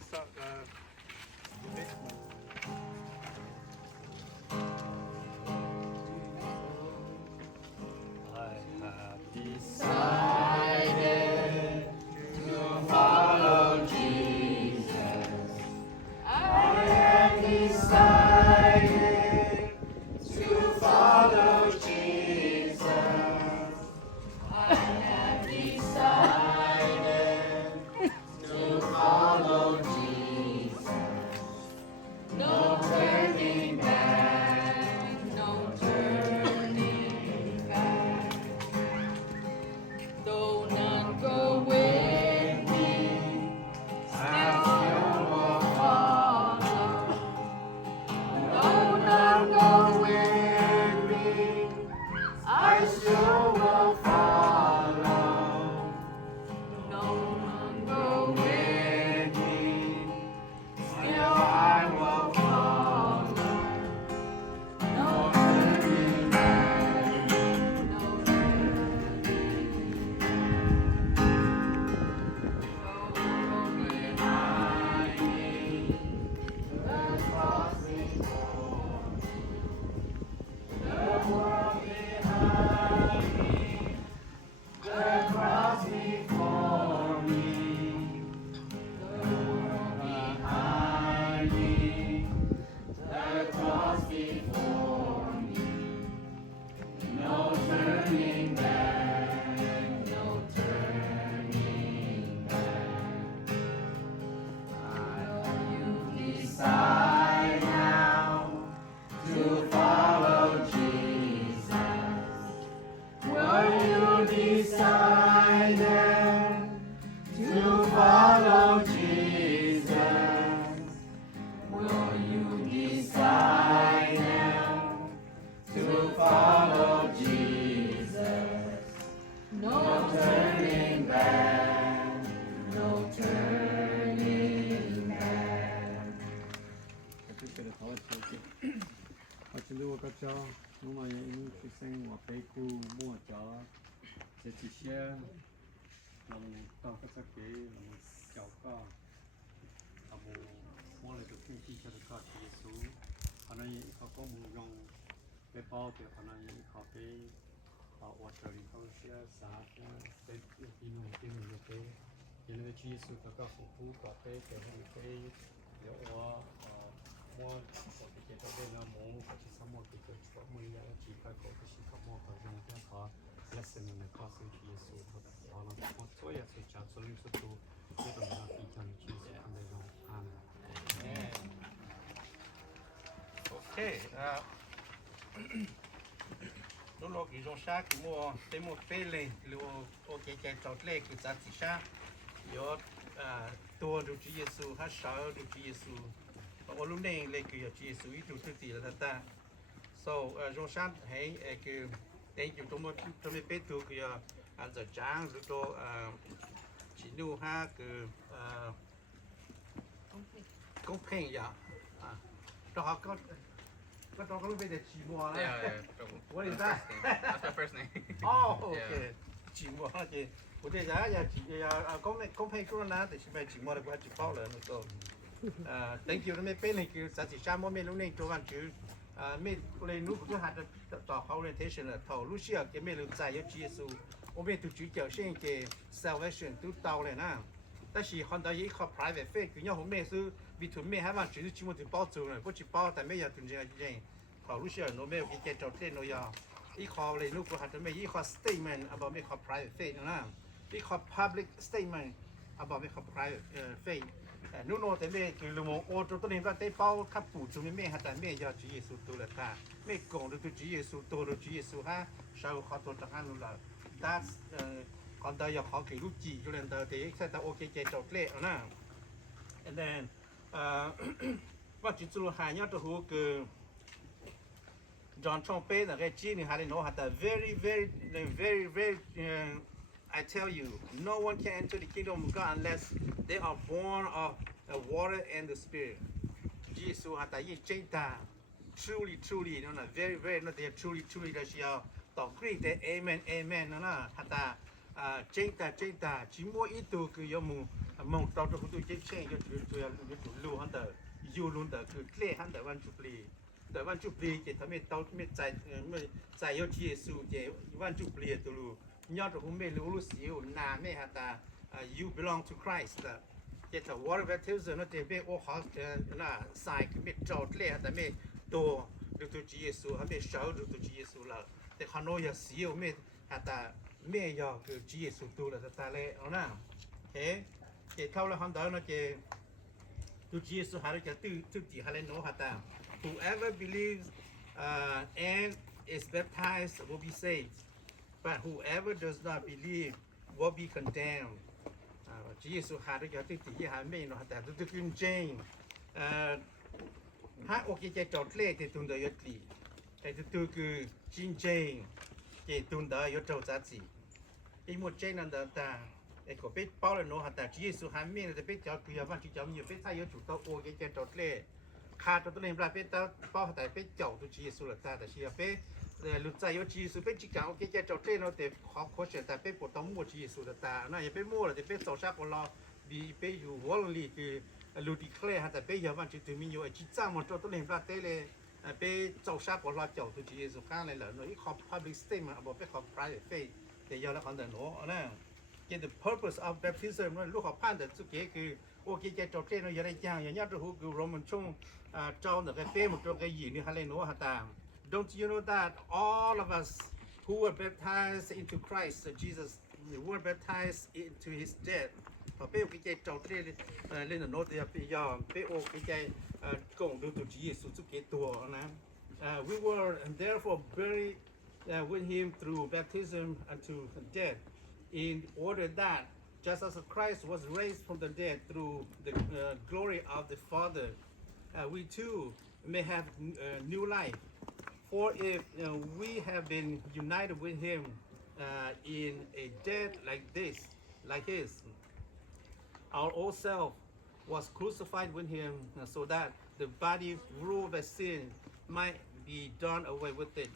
start I have decided to follow Jesus. I have decided to follow Jesus. I have decided to follow Jesus. No turning back, no turning back. Though none go with me, I still will follow. Though none go with me, I still will follow. No one go with me, still I will follow. No turning back, no turning back. Go behind me, the cross before me. The world behind me, the cross before me. The world behind me, the cross before me. No turning back, no turning back. Will you decide now to follow Jesus? Will you decide then to follow Jesus? Will you decide now to follow Jesus? No turning back, no turning back. ก็คือเขาจะเขาจะรู้ว่าก็จะรู้มาอย่างนี้คือเส้นว่าไปกูมั่วจ้าจะจิเชียเราต่อก็จะเกยเราเจ้าก็เอาโมมั่วเลยตัวที่ที่จะก็ที่เยซูอันนี้เขาก็มุ่งยองไปเป้าแต่อันนี้เขาไปเอาวัตถุดิบเขาเสียสาเป็นที่หนึ่งจะไปยันในที่เยซูเขาก็ฟูฟูก็ไปเกี่ยวกับไปเดี๋ยวว่าmoi ça fait qu'il y a pas bien mon quand c'est ça moi que tu vois moi il y a qui pas quoi que c'est comme moi quand j'en viens pas la semaine passée qui est sur voilà moi toi il y a ce chat sur lui surtout c'est dans la vie quand tu es en les gens Okay, nous l'avons dit chaque mois, c'est mon pélé, le ok qui est tout les que ça c'est ça, il y aตัวดูที่เยซูฮัชชาดูที่เยซูเพราะรู้เองเลยคือที่เยซูอีดูที่แล้วแต่ so จงชันให้คือเองอยู่ตรงนู้นตรงนี้เป็นตัวคืออันจะจางหรือตัวชินูฮะคือ公平呀ตัวก็ต้องรู้เป็นชิมัวนะ What is that? That's my first name. Oh, okay. ชิมัวโอเค我这家也公平说呢，但是没寂寞的关系包了那个。thank you 没背那个啥子沙漠没弄那做完就没来努不就还是到 orientation 了，头路线给没留在有结束，我们都主角先给 salvation 都到了呢。但是看到一个 private 费，佢要好咩事，between 咩，还往就是寂寞就包走了，不去包，但没有tunjang tunjang，头路线我没有给做这那样，一考来努不还是没一考 statement about 没考 private 费呢。We call public statement about we call private faith. นู่นแต่ไม่คือลุงโอ้ตัวนี้ว่าได้เป้าขับปู่จุไม่ไม่ฮะแต่ไม่ยอดจีเยซูตัวละค่ะไม่โกงตัวจีเยซูตัวจีเยซูฮะชาวเขาตัวต่างนู่นละ that's ก่อนเดียวเขาคือลูกจีจุเลนเตอร์ที่ใช่แต่โอเคเจจบเละนะ and then ว่าจิตสุหายอดตัวหูคือจอห์นชงเป้แต่แกจีนี่ฮะได้โน้ฮะแต่ very I tell you, no one can enter the kingdom of God unless they are born of the water and the spirit. Jesus had that truly, no, very, no, they truly, that she are talk Greek, that amen, no, had that เจงตาจิมัวอีตูคือยมูมองตอตัวตัวเจเชงก็ตัวลูฮันเตอร์ยูลุนเตอร์คือเคลฮันเตอร์วันจุปลีแต่วันจุปลีเจทำให้เต้าไม่ใจไม่ใจยอดเยซูเจวันจุปลีตัวลูยอดหุ่มไม่รู้สิวนาไม่ฮัตตา you belong to Christ เจถ้า water baptism นั่นเจเป็นโอ้ฮอสน่ะสายคือไม่จอดเลยแต่ไม่ตัวดูตัวเยซูไม่เช้าดูตัวเยซูละแต่ขโนยสิวไม่ฮัตตาไม่ยอคือเยซูตัวละตาเลยเอาหน้าเฮ้เจเข้าแล้วฮันเดอร์นะเจตัวเยซูหาเรื่องตื้อจีฮาเลโนฮัตตา whoever believes and is baptized will be saved but whoever does not believe will be condemned เยซูหาเรื่องตื้อจีฮาไม่เนาะฮัตตาตัวคือเจงถ้าโอเคเจจอดเล่แต่ตุนเดียดลีแต่ตัวคือจินเจงเจตุนเดียดเจ้าจัดสิไอ้หมดเจนั่นตาไอ้ก็เป็นเป้าเลยเนาะแต่เยซูหาไม่แต่เป็นเจ้าคือวันที่เจ้ามีเป็นใช่ยศจุดตัวโอเคเจจอดเล่ขาดตัวเองปลาเป็นเป้าแต่เป็นเจ้าตัวเยซูละตาแต่เชียเป็นหลุดใจยศเยซูเป็นจิกาโอเคเจจอดเล่เนาะแต่ขอโคชแต่เป็นปวดต้องมั่วเยซูละตาน่ะอย่าเป็นมั่วเลยแต่เป็นโซชาคนเราบีเป็นอยู่วอลลีคือลูดีเคลฮะแต่เป็นอย่างวันที่ตัวมีอยู่ไอ้จิตจ้างมันตัวเองปลาเต้เลยเป็นโซชาคนเราเจ้าตัวเยซูข้างเลยเหรอเนาะอีขอ public statement บอกเป็นขอ private faith แต่ยาละคนเดินโอ้นะ the purpose of baptism นั่นลูกของพันแต่สุดเก๋คือโอเคเจจอดเต้นอย่าได้จ้างอย่างนี้ตัวคือโรมันช่วงเจ้าเนี่ยเป้หมดตัวก็หยิบนี่ฮะเลยโน้ฮะตาม Don't you know that all of us who were baptized into Christ Jesus were baptized into His death พอเป้โอเคเจจอดเต้นเล่นโน้ตเดียวไปยอมเป้โอเคเจกงดูตัวเยซูสุดเก๋ตัวนะ we were therefore buried with Him through baptism unto death in order that just as Christ was raised from the dead through the glory of the Father, we too may have new life. For if we have been united with Him in a death like His, our old self was crucified with Him so that the body ruled by sin might be done away with it.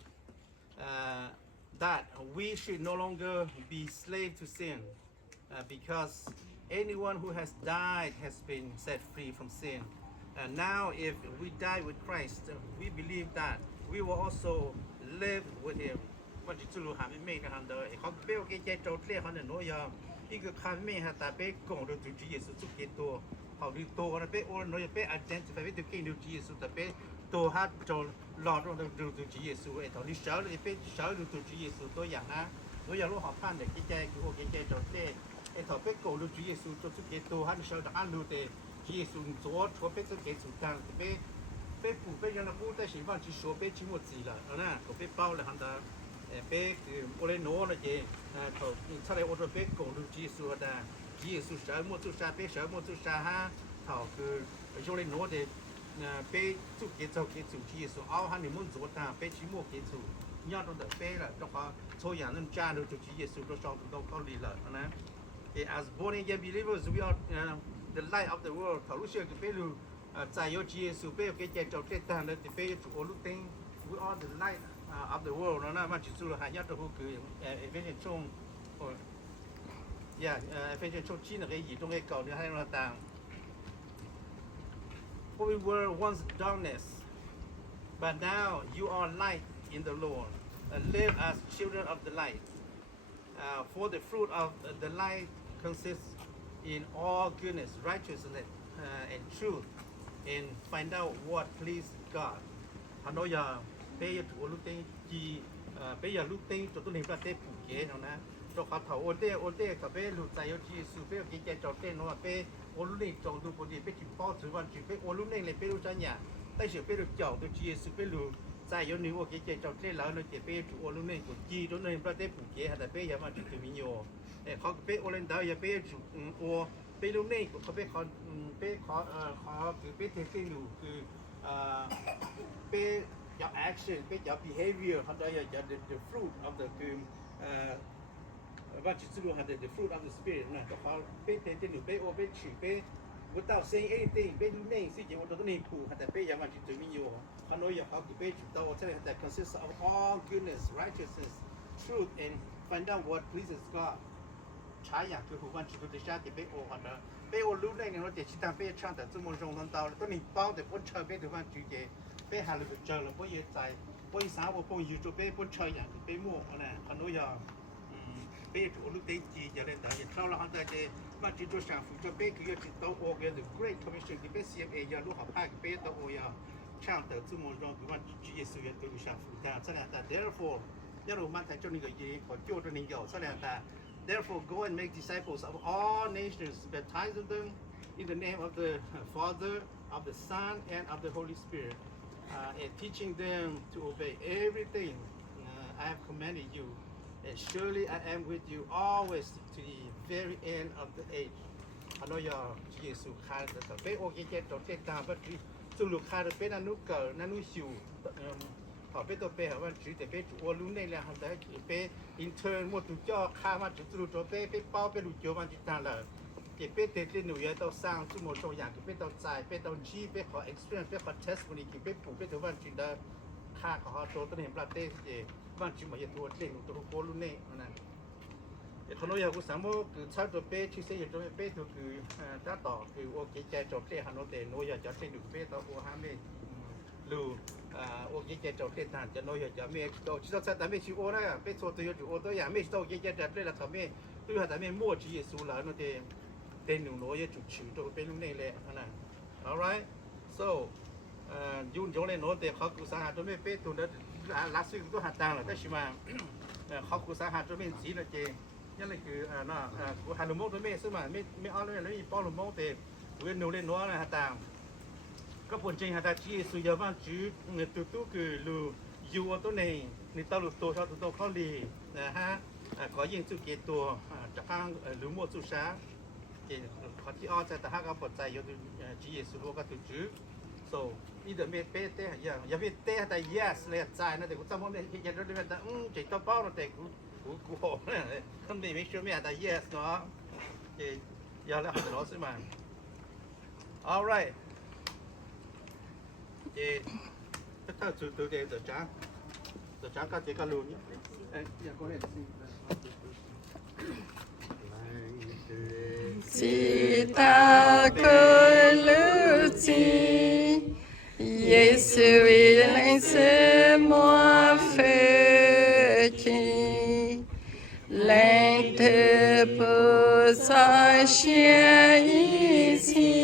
That we should no longer be slave to sin because anyone who has died has been set free from sin. And now if we die with Christ, we believe that we will also live with Him. ว่าจะรู้หาไม่นะฮันเดอร์เขาเป้าเกจโจทย์เรียกเขาเนี่ยโนยาอีกคันไม่ฮะแต่เป้กงดูจุดเยซูสุกิตัวเขาดูตัวนะเป้โอ้โนยาเป้อาจารย์จะไปดูกินดูเยซูแต่เป้ตัวฮัดโจหลอดดูจุดเยซูไอ้ตอนนี้เช้าเลยเป้เช้าดูจุดเยซูตัวอย่างนะตัวอย่างรู้หอบพันเด็กเกจคือโอเกจโจทย์เต้ไอ้ถอดเป้กงดูจุดเยซูจุดสุกิตัวฮัดเช้าแต่ฮัดดูเต้เยซูตัวชัวเป้ตัวเกสุกันเป้ปู่เป้ยังละปู่แต่สิ่งบางที่ชัวเป้ชิมหมดสิละนะก็เป้เป้าเลยฮันเดอร์เป้คือโอเลโน่นะเจเขาถ้าเราโอตัวเป้กงดูจีสุดาจีสุชาหมดสุชาเป้เช้าหมดสุชาฮะเขาคือโอเลโน่เดเป้สุกเกจเกจุจีสุเอาฮันนี่มุ่งจุดตาเป้ชิโมเกจุยอดตรงเดเป้ละต้องเขาโชว์อย่างนั้นจ้าดูจุจีสุตัวชอบตัวเกาหลีละนะ as born again believers we are the light of the world เขารู้เชื่อคือเป้รู้ใจโยจีสุเป้เกจเจ้าเตตันเลยเป้จุโอลุติง we are the light of the world นะมันจะสู้หายาตัวคือเป็นช่วงเป็นช่วงที่นักยิงตรงเก่าเนี่ยให้เราต่าง for we were once darkness but now you are light in the Lord live as children of the light for the fruit of the light consists in all goodness righteousness and truth and find out what please God ฮันโนยาเป้ยถูลุติงจีเป้ยลุติงจุดตัวหนึ่งประเทศผูกเกนนะจอกเขาโอเต้กับเป้ลุใจจีสุเป้กินใจจอดเต้นว่าเป้โอลุนิจงดูปกติเป้จิป้อถือวันจีเป้โอลุนิเลยเป้ลุจันยาแต่เสือเป้ลุเจ้าตัวจีสุเป้ลุใจยนิวกินใจจอดเต้นแล้วเลยเป้ถูโอลุนิกุจีตัวหนึ่งประเทศผูกเกแต่เป้ยามาจุดตัวมิโยเขาเป้โอเลนดาวยาเป้จุดโอเป้ลุนิเขาเป้ขอคือเป้เทฟิลูคือเป้ your action เป้ your behavior เขาได้ the fruit of the คือว่าจะรู้หา the fruit of the spirit นะก็เขาเป้เต้นหรือเป้โอเป้ฉีเป้ without saying anything เป้ลุนิสิ่งที่ว่าตัวนี้ผูกแต่เป้ยามาจุดตัวมิโยเขาโน้ยเขาคือเป้จุดตัวใช่ไหมแต่ consists of all goodness righteousness truth and find out what pleases God ใช้อย่างคือหัววันจิตวิทยาที่ไปโอกันนะไปโอรู้ได้เนี่ยเราจะชิดตามไปช่างแต่จุ่มลงตอนเตาตัวนี้เป้าแต่พ้นเชยไปถึงวันจุดเย่ไปหาลูกเจอแล้วพ้นเย่ใจพ้นสาวพ้นอยู่จุดไปพ้นเชยอย่างไปมั่วนะขนุยาไปถูกลูกเตจีจะเล่นแต่ยังเข้าแล้วเขาจะมาจิตตัวช่างฝึกจะไปคือจิตตัวโอเกน the great commission ที่ไป CMA ยาลูกหับผ้าไปตัวโอยาช่างแต่จุ่มลงคือวันจุดเย่สุยตัวช่างฝึกแต่แสดงแต่ therefore ยาลูกมันแต่เจ้านี่ก็ยี่ขอโจตัวนี้เยอะแสดงแต่Therefore, go and make disciples of all nations, baptizing them in the name of the Father, of the Son, and of the Holy Spirit, and teaching them to obey everything I have commanded you. And surely I am with you always to the very end of the age. พระยาเยซูคริสต์แต่เป็นโอเคเจตเจตามว่าที่สุลุคาเป็นอนุเกิดอนุชิวขอเป็นตัวเป็นว่าถือแต่เป็นตัวรู้ในแล้วแต่เป็นอินเทอร์หมดทุกจ่อข้ามาจุดสุดตัวเป็นเป้าเป็นหลุดโยมันจิตตาเลยเก็บเป็นเด็กหนูยังต้องสร้างสมุดตัวอย่างเป็นต้องจ่ายเป็นต้องชี้เป็นขอ experience เป็นขอ test วันนี้กินเป็นผูกเป็นตัววันจิตได้ข้าขอตัวต้นเห็นปลาเต้เจวันจิตมาอย่างตัวเล่นตัวโคลุ้นเน่นั่นขณะอย่างกูสามารถคือชาตัวเป้ที่เสียตัวเป้ตัวคือถ้าต่อคือโอเคใจจบเต้ฮันโนเตโนอยากจะเส้นดูเป้ต่อโอฮาเมลูโอเคใจจบเต้ทานจะโนอยากจะเมฆตัวที่เราแต่ไม่ชิโอนะเป้ตัวตัวอยู่โอตัวอย่างไม่ตัวโอเคใจจะเล่นแล้วทำไม่ตัวแต่ไม่มั่วจีเยซูแล้วโนเตเต้หนูโนอยากจุดชิวตัวเป็นลูกนี่แหละนั่น alright so ยุ่งจงเลยโนเตเขากูสาหัสตัวไม่เป้ตัวนั้นลักษณะตัวหัดตังเลยแต่ชิมาเขากูสาหัสตัวไม่สีละเจยังไงคือน่ะกูหันลมตัวไม่ซึ่งมันไม่เอาเลยแล้วมีป้อนลมเตะเว้นหนูเล่นนัวนะฮะต่างก็ผลจริงฮะแต่ที่สุยาวันจืดตัวคือลูยูตัวนี้นี่ตลุตัวชอบตัวเขาดีนะฮะขอยิงสุเกตตัวจากข้างหรือมัวสุชาเกขอที่อ้อจะแต่ถ้าเขาปลดใจอยู่จีเยสุโลก็ตัวจืด so อีเดอร์เมเป้เตะอย่าไปเตะแต่ yes เลยใจนะแต่กูจำว่าไม่เห็นด้วยแต่จิตตัวเป้าแต่กูโหเนี่ยทำดีไม่ช่วยไม่แต่ yes เนาะอย่าแล้วจะร้องสิมัน alright ถ้าตัวเดียวจะจ้างก็จะรู้เนี่ยอย่าก็เห็นสิ Sitakeluci, Jesu semua feci, lente pusasya isi,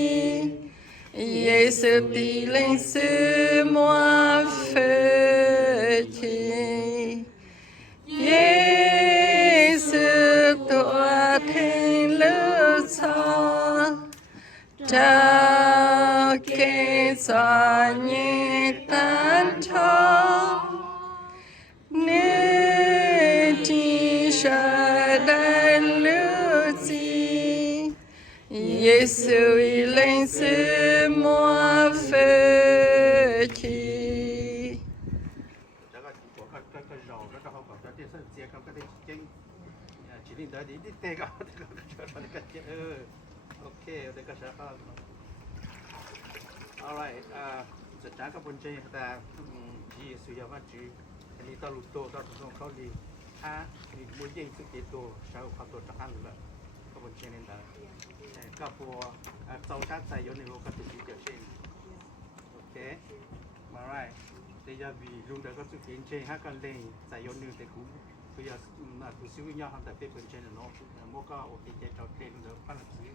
Jesu tiling semua feci, Jesu tua thiên lưu xa, Trao kê xóa nhẹ tan cho Nếu chỉ sợ đàn lưu gì Giê-xu y lên sư mua phê chi Okay, udah kasih apa? Alright, sejak kapan sih kita di Suya Maju, ini tahu tuh kau di, ini mungkin itu saya kata tahan lah, kapan sih ini dah, kapu tahu saya ini lo kata sih jadi, okay, alright, dia bi lung dah kau suka ini hakan leh saya ini teku, saya tu siapa yang hendak pergi sini no, muka okey kita okey lu dah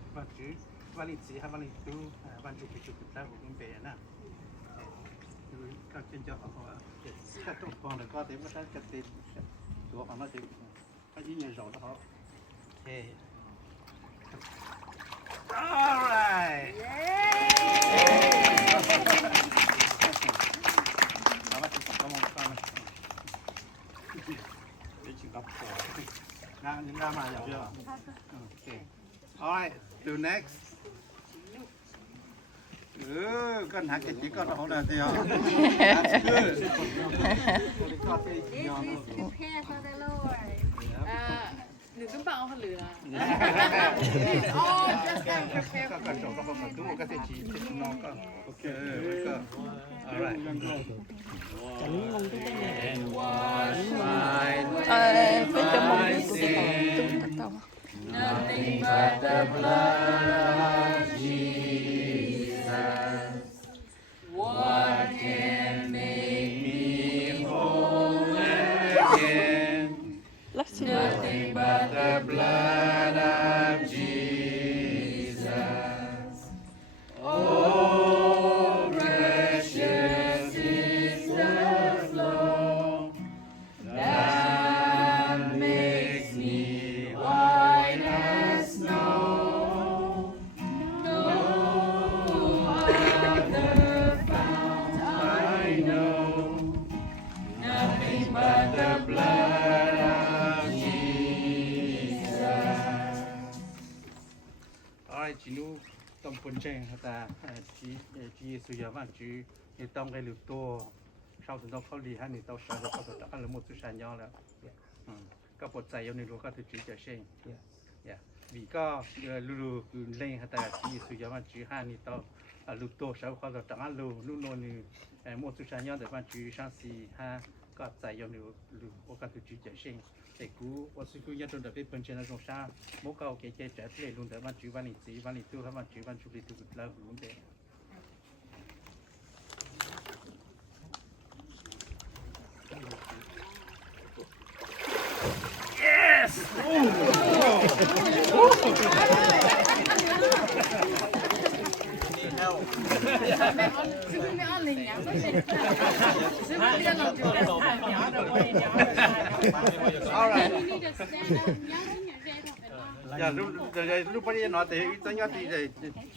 Maju, balik sih, balik tu, balik itu kita bukan benar. Kalau cenjak apa, kita tu pun dekat, tapi kita ketik, dua orang tu, aje ni jauh dah. Okay. Alright. Apa tu kamu makan? Ini cakap apa? Nggak ni nama ya. Okay. Alright, to next. Con hạt cái chỉ con nó là gì hả? That's good. Prepare for the Lord. หนูต้องเปล่าคนเหลือ Oh, just like prepare. ก็จบแล้วก็ดูก็จะชี้น้องก็โอเคก็ alright. Phải cho một cái tụi tao. Nothing but the blood of Jesus. What can make me whole again? Nothing but the blood of Jesus. Oh, precious is the flow that makes me white as snow. No other fount I know. Nothing but the blood of Jesus. Alright, Chinu, Tom Puncheng, Hata, Chi Suyama, Chu, Tom Reluto, Shout to Dr. Lee, Honey, Tau Shadow, Alamutu Shanyala. ก็ปลดใจเอาในรู้ก็ถือจีจะเช่นวีก็ลูคือเล่งแต่ที่สุยามันจี5นี่ต่อลูกโตเช้าเขาจะตั้งลูนู่นนี่หมดสุชาญญาแต่ว่าจี3-4-5ก็ใจเอาในรู้ก็ถือจีจะเช่นแต่กูว่าสุกุยาจนแต่เป็นเช่นนั้นชาโมก็โอเคเจ๊เพลย์ลุงแต่ว่าจีวันนี้จีวันนี้ตู้ถ้าวันจีวันชุบลิตุแล้วลุงเด้ ไม่อ่อนเลยเนี่ยซื้อมาเรียนเราจุด Alright. You need to stand up. Nhớ đến nhà rê thôi. Lúc bây giờ nói thì tất nhiên thì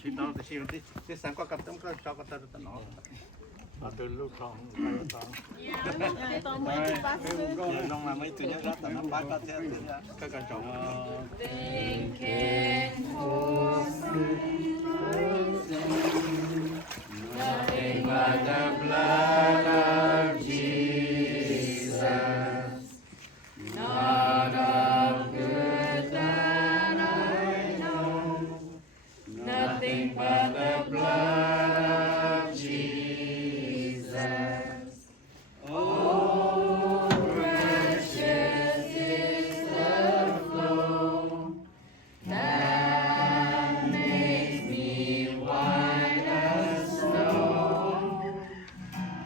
chỉ nói thì sáng qua cặp tấm cái cho cái tờ nó. ตัวลูกของตอง ลงมาไม่ตัวเยอะแล้วแต่น้ำปลาก็เท่านี้ก็กระจก They can nothing but the blood of Jesus. Not of good that I know. Nothing but the blood of Jesus. Oh, precious is the flow that makes me white as snow.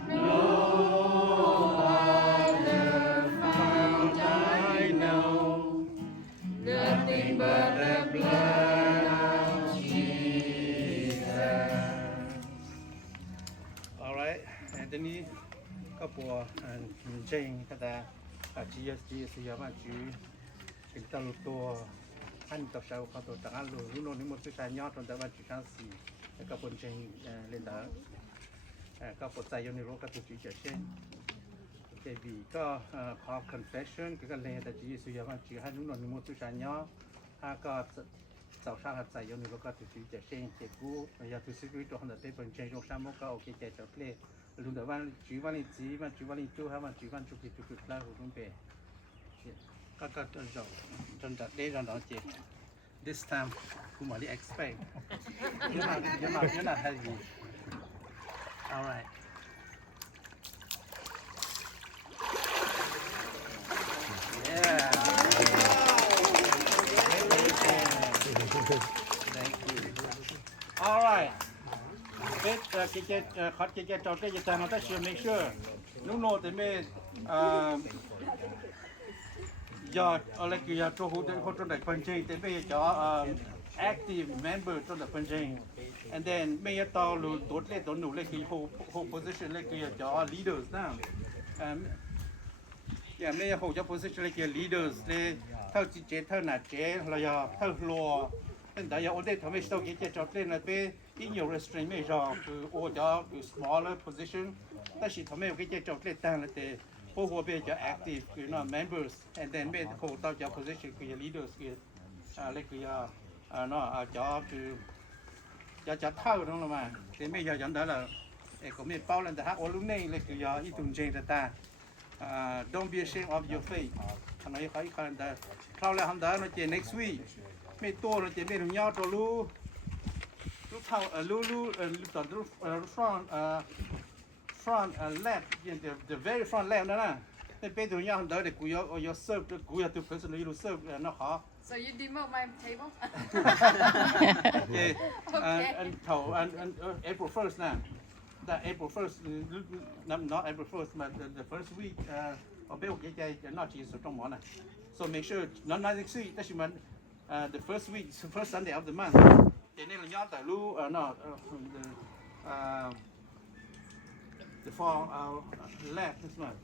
No other fount I know. Nothing but the blood of Jesus. Alright, and then ก็ปัวเจงก็แต่GSG สุยามาจูเป็นตลุตัวท่านกับชาวเขาตัวต่างลูรุ่นนี้มันคือชายยอดตอนแต่ว่าจุด4แล้วก็ปนเจงเล่นได้ก็ปลดใจอยู่ในโลกก็ถูกจีเช่นเจบีก็ขอ confession ก็เล่นแต่จีสุยามาจูให้รุ่นนี้มันคือชายยอดถ้าก็เจ้าชาติใจอยู่ในโลกก็ถูกจีเช่นเจ้ากูอยากจะซื้อตัวคนแต่เป็นเจงจงชาโมก็โอเคเจ้าเพลย์ลุงแต่ว่าจีวันนี้จีวันจีวันนี้ตู้ให้วันจีวันจุกจุกแล้วลุงเป้ก็จนจัดได้จนเราเจ็บ this time กูมาดิ expect ยังมาให้ดี alright yeah thank you alright Hot get chocolate you time to make sure no they made your like your to who the punching they made your active member to the punching and then may you tell lu tot le ton nu like whole position like your leaders now yeah may you hold your position like your leaders they เท่าจีเจเท่าหนาเจเราอย่าเท่ารัวแต่อย่าเอาได้ทำให้เราเก็บจอดเล่นนะเป้ in your restraint ไม่ใช่คือโอ้จะคือ smaller position แต่สิทำให้เราเก็บจอดเล่นตั้งแล้วแต่พวกหัวเป้จะ active คือ not members and then เป้โคต่อจาก position คือ leaders คือเล็กคือnot จะคือจะเท่าตรงนั้นมาแต่ไม่อยากยันได้ละก็ไม่เป้าแล้วแต่ถ้าโอ้ลุงนี่เล็กคืออีตุนเจงแต่ don't be ashamed of your faith ขณะที่เขาอีกคนแต่เขาแล้วทำได้เราเจ next week ไม่ตัวเราจะไม่ถึงยอดตัวรู้เท่ารู้ตอนรู้ front left the very front left นั่นน่ะแต่เป็นถึงยอดเดี๋ยวกูยอ serve กูอยากตัว personally รู้ serve นะขอ So you demote my table? Okay. Okay. And April 1st now. That April 1st, not April 1st, but the first week, not so make sure, not next week, the first week, first Sunday of the month. The fall last this month.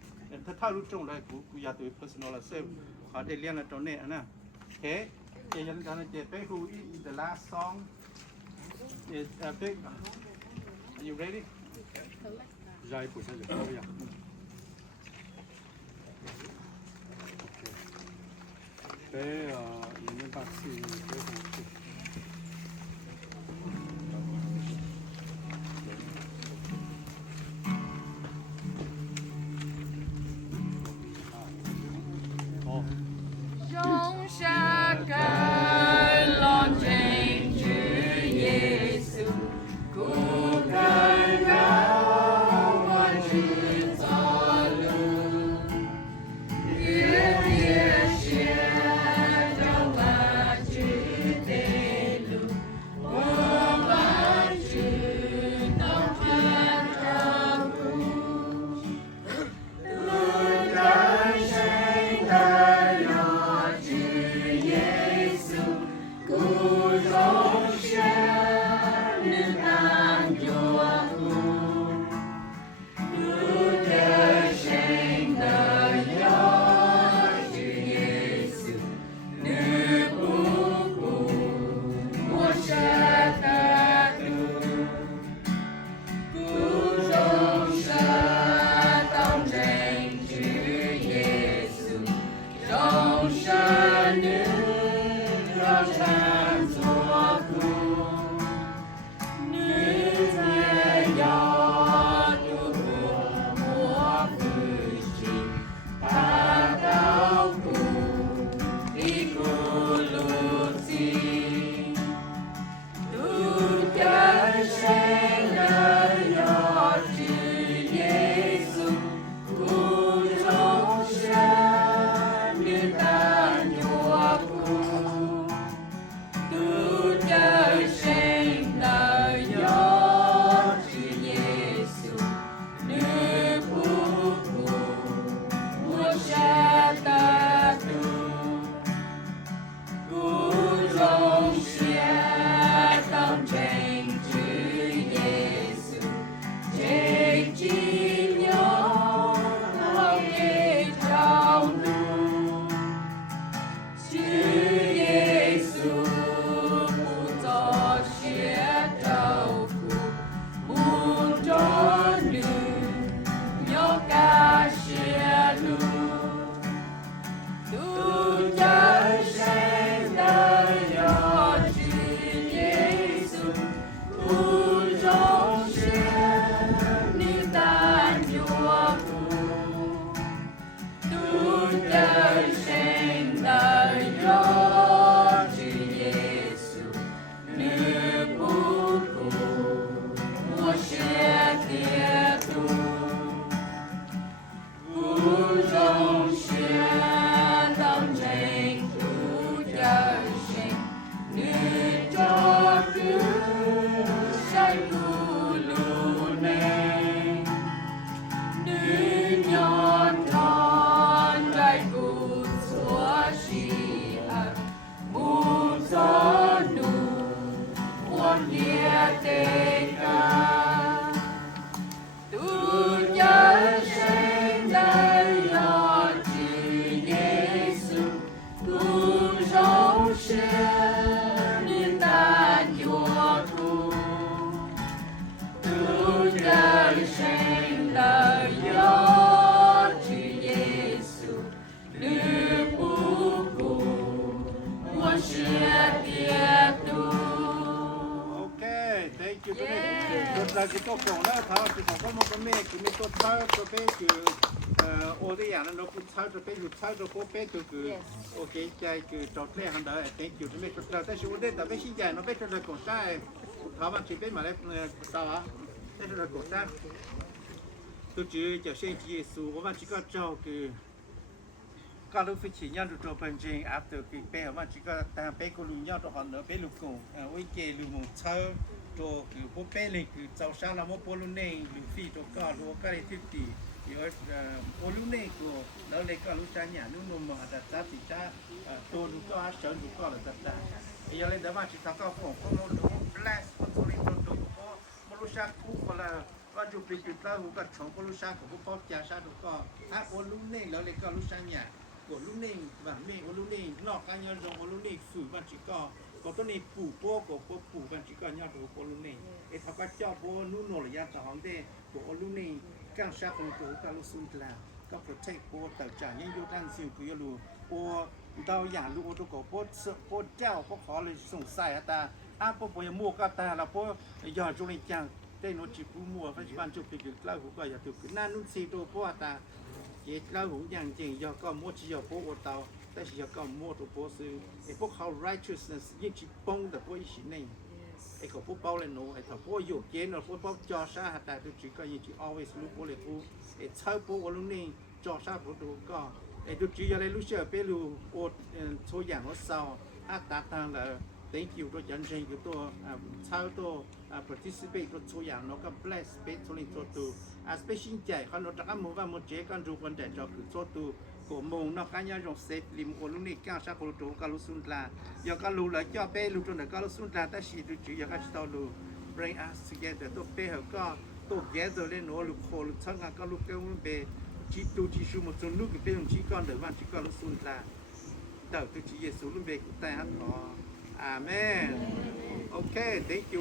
ถ้ารู้ตรงเลยกูอยากตัว personal self ขอได้เรียนตรงนี้นะ Okay. You're gonna get back who the last song is big. Are you ready? J'arrive pour ça, je peux rien. Il est même parti. Oh. 用下个龙真主耶稣，孤单高我去走路，越写着我去的路，我们去到天着路，路在谁的有知耶稣，故中学你当作路，路在谁的有知耶稣，你不顾我舍的路，故中学当真知耶稣。众生女若成作苦，女子要度过我夫妻，他到苦的苦路径，度跟谁的有知耶稣，苦中生。你当作苦，度着谁的有知耶稣，你不顾我舍的度，苦中学当真知耶稣，这几牛好的道路。知耶稣不做些愁苦，不着女有感谢路，度着谁的有知耶稣，苦中学你当作苦，度着谁的有知耶稣，你不顾我舍的度，苦中学当真度着谁，你着苦山苦路内，你要常在故所喜爱，不做奴，我也得干。度着谁的有知耶稣，苦中学你当作苦，度着谁的有知耶稣，你不顾我舍的度。Okay, thank you. Yes. ตัวเราจะต้องส่งแล้วเขาจะของพ่อมันก็แม่คือมีตัวเท้าตัวเป้คือโอได้อย่างนั้นเราคือเท้าตัวเป้คือเท้าตัวโคเป้คือโอเคใจคือจอดแม่หันได้ thank you ที่ไม่ตัวเราแต่ชิวได้แต่ไม่ชี้ใจเราไม่ตัวเรากดได้เขามันชิเป็นมาแล้วสาวะไม่ตัวเรากดได้ตัวจื้อจะเชื่อเยซูว่ามันชิก็เจ้าคือ ก็รู้ฟิชิญาตุตัวเป็นจริง after กิเป้ว่าจิก็ตามเป้ก็รู้ยอดตัวหันเนอเป้ลูกกงวิเกลูมงเชอตัวคือพวกเป้เลยคือเจ้าชาลามโปลูเน่ลูฟี่ตัวก็รู้ก็ได้ที่ดีเดี๋ยวโปลูเน่ตัวแล้วเลยก็รู้จักเนี่ยนู่นมาแต่จ้าติจ้าตัวลูกก็เชิญลูกก็เลยจัดได้เดี๋ยวเลยเดี๋ยวว่าจิตก็คงรู้ bless คนตัวนี้ตัวก็ไม่รู้จักคู่คนละว่าจุดปิดจุดแล้วก็ชงก็รู้จักของพวกพ่อจ่าชาตัวก็ถ้าโปลูเน่แล้วเลยก็รู้จักเนี่ยกลุ่มแบบนี้กลุ่มนี้นอกการยอมรับกลุ่มนี้ฝืนบัญชีก็ตัวนี้ปู่โป้กับปู่บัญชีก็ยอมรับกลุ่มนี้ถ้าก็เจ้าโป้นู่นเลยยังจะห้องเด้กลุ่มนี้การชักของตัวการลุสุนทลาก็ protect โป้แต่จ่ายยังอยู่ด้านสิ่งที่อยู่โป้ดาวอย่างลูกตัวก็โป้เจ้าโป้ขอเลยสงสัยแต่โป้ยังมั่วก็แต่เราโป้ยอมจุลิจังได้โนจิปูมั่วปัจจุบันจุดปิดแล้วก็อย่าถูกนั่นนู่นสิตัวโป้แต่เยเราหูอย่างจริงยอก็มั่วที่ยอโป้เตาแต่ที่ยอก็มั่วตัวโป้ซื้อไอ้พวกเขา righteousness ยิ่งจิปงแต่พวกอีสินี่ไอ้เขาพวกเป้าเลยโน่ไอ้ถ้าพวกอยู่เกณฑ์พวกเป้าจอชาแต่ตัวจีก็ยิ่งจิ always รู้พวกเลยพวกไอ้เช่าพวกวันรุ่นนี้จอชาพวกตัวก็ไอ้ตัวจีอะไรรู้เชื่อไปรู้โอดโชว์อย่างว่าเศร้าตาตาเลย thank you ตัวยันเจงตัวเช่าตัว participate ตัวโชว์อย่างแล้วก็ bless ไปตัวนี้ตัวespecially ใจเขาโน้ตจะมั่วว่ามั่วเจ๊กันดูคนแต่จอคือตัวก็มองนอกการยอมเซฟลิมคนรุ่นนี้ก้าวชาคนตัวก็รู้สุนทรายอก็รู้แล้วจ่อเป้รู้ตัวนั้นก็รู้สุนทราแต่ชีดูจียอก็จะรู้ bring us together ตัวเป้เขาก็ตัว gather เล่นโน้ลูกโคลูกช่างก็ลูกเก้ามันเป้จีตูจีชูมันจนลูกเป้ของจีก้อนเดี๋ยววันจีก็รู้สุนทราเดี๋ยวตัวจีเยซูรุ่นเป้กูแต่ฮัทอ๋ออาเมนโอเค thank you